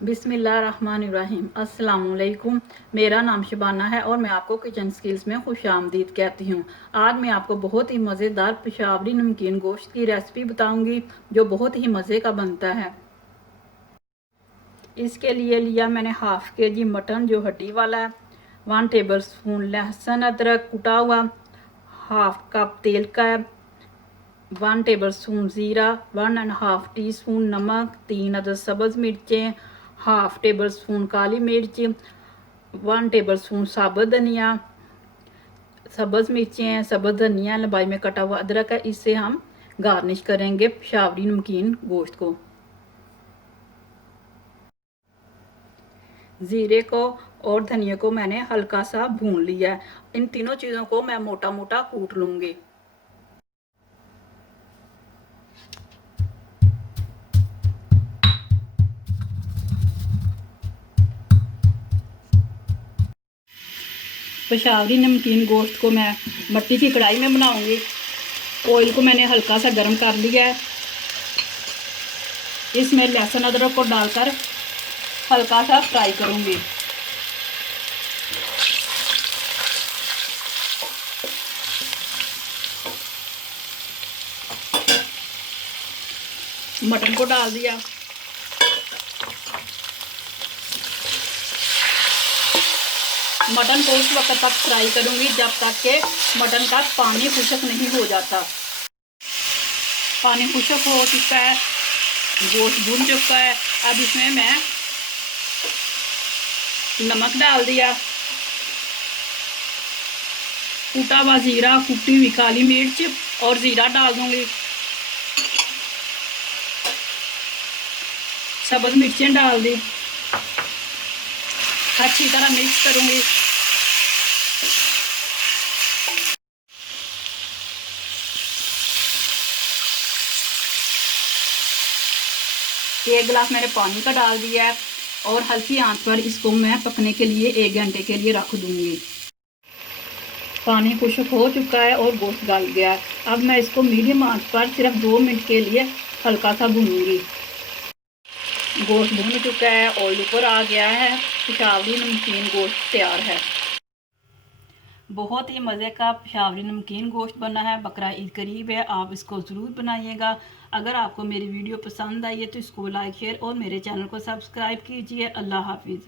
बिस्मिल्लाहिर्रहमानिर्रहीम। अस्सलामुअलैकुम। मेरा नाम शबाना है और मैं आपको किचन स्किल्स में खुशामदीद कहती हूँ। आज मैं आपको बहुत ही मज़ेदार पेशावरी नमकीन गोश्त की रेसिपी बताऊँगी जो बहुत ही मज़े का बनता है। इसके लिए लिया मैंने हाफ़ kg मटन जो हड्डी वाला है, 1 टेबलस्पून लहसुन अदरक कुटा हुआ, हाफ कप तेल का है, 1 टेबलस्पून ज़ीरा, 1.5 टीस्पून नमक, 3 अदद सब्ज़ मिर्चें, हाफ टेबल स्पून काली मिर्च, 1 टेबलस्पून साबुत धनिया, सब्ज़ मिर्चें, सब्ज़ धनिया लंबाई में कटा हुआ अदरक है। इससे हम गार्निश करेंगे पेशावरी नमकीन गोश्त को। ज़ीरे को और धनिया को मैंने हल्का सा भून लिया है। इन तीनों चीज़ों को मैं मोटा मोटा कूट लूँगी। पेशावरी नमकीन गोश्त को मैं मट्टी की कढ़ाई में बनाऊंगी। ऑयल को मैंने हल्का सा गर्म कर लिया है। इसमें लहसुन अदरक को डालकर हल्का सा फ्राई करूंगी। मटन को डाल दिया। मटन को उस वक्त तक फ्राई करूंगी जब तक के मटन का पानी खुश्क नहीं हो जाता। पानी खुश्क हो चुका है, गोश्त भून चुका है। अब इसमें मैं नमक डाल दिया, कूटा हुआ जीरा, कुटी हुई काली मिर्च और जीरा डाल दूंगी। सब्ज़ मिर्चें डाल दी, अच्छी तरह मिक्स करूंगी। एक गिलास मैंने पानी का डाल दिया है और हल्की आंच पर इसको मैं पकने के लिए 1 घंटे के लिए रख दूंगी। पानी खुश्क हो चुका है और गोश्त गल गया है। अब मैं इसको मीडियम आंच पर सिर्फ 2 मिनट के लिए हल्का सा भूनूंगी। गोश्त भून चुका है, ऑयल ऊपर आ गया है। पेशावरी नमकीन गोश्त तैयार है। बहुत ही मज़े का पेशावरी नमकीन गोश्त बना है। बकरा ईद करीब है, आप इसको ज़रूर बनाइएगा। अगर आपको मेरी वीडियो पसंद आई है तो इसको लाइक शेयर और मेरे चैनल को सब्सक्राइब कीजिए। अल्लाह हाफिज़।